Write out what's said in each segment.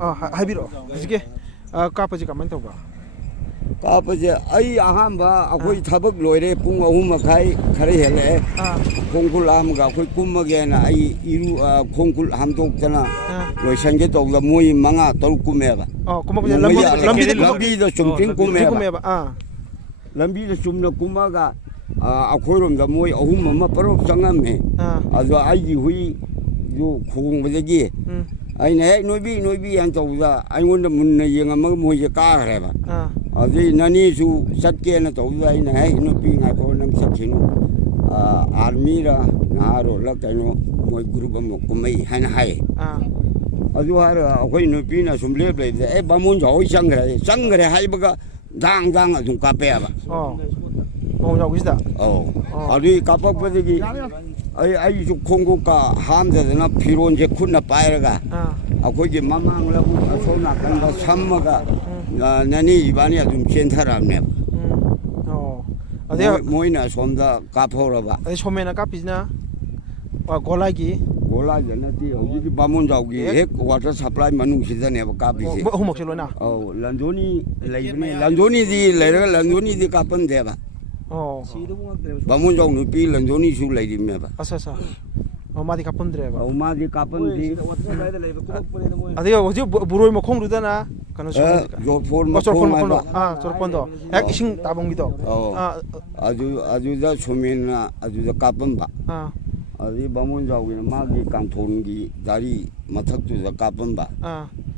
하이비로 이게 까빠지 가만 더 봐. 까빠지 아이 아함바 아코이 타박 로이레 뿡 어후마카이 카레 헬레 콩쿨 함가 아코이 꿈마게나 아이 이루 콩쿨 함독잖아 로이상게 또가 모이 망아 떨꾸메가 꿈마게 람비도 좀 꿈메가 람비도 좀 꿈마가 아코이롬다 모이 어후마마 바로 장암메 아주 아이 후이 요 고공부대기 아이네 노비 안 또가 아이원다 문나 영암마 모이 까그래바 अभी ननी सु सत्के न तो उदाई न है नो पी ना को नंग सकिनो आर्मी रा नारो लकनो मोय ग्रुप म कुमै हन हाय अजु हार अखोय नो पी ना सुमले प्ले ए बामुन जाव संगरे हायबगा दांग अजु कापेबा बामुन जाव किदा अदि कापपदगी आई सु खोंगोका हामदना फिरोन जे खुना पायरगा अखोय मामांग लबु सोना कंदा सम्मगा 나니 이반이야 좀 괜찮았네. 어디야? 뭐이나 손다 까포라 봐. 어디 소매나 까피지나? 골라기 나티 어디 바몬 자우기 핵 와터 서플라이 만웅시다네 봐 까피지. 뭐 먹실로나? 란조니 레이브네 란조니디 레가 란조니디 까펀데 봐. 바몬 자우 누피 란조니 수 레이디메 봐. 아사사. 마디 까펀드레 봐. 마디 까펀디. 어디야 어디 부로이 뭐 콩루다나? 조폰 조폰도 액싱 따봉기도 아주자 소면나 아주자 까뻔바 아주 바몬자우기는 마기 강톤기 다리 마탁주자 까뻔바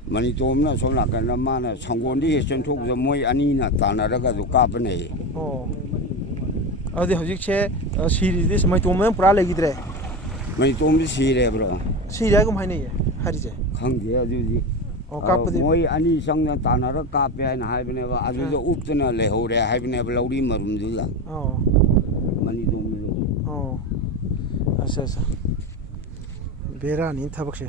많이 좀나 손나간나 마나 상고니 전통서 모이 아니나 따나라가도 까뻔해 어디 허직체 시리즈 많이 좀면 브라 레기드래 많이 좀 시래 브로 시래고 많이 하리제 강제 아주지 모이 아니 상나 따나라 까페 하나 하이브네바 아주저 욱드나 레호레 하이브네바 라우리 마rum들라 많이 좀 아싸 베라니 타박시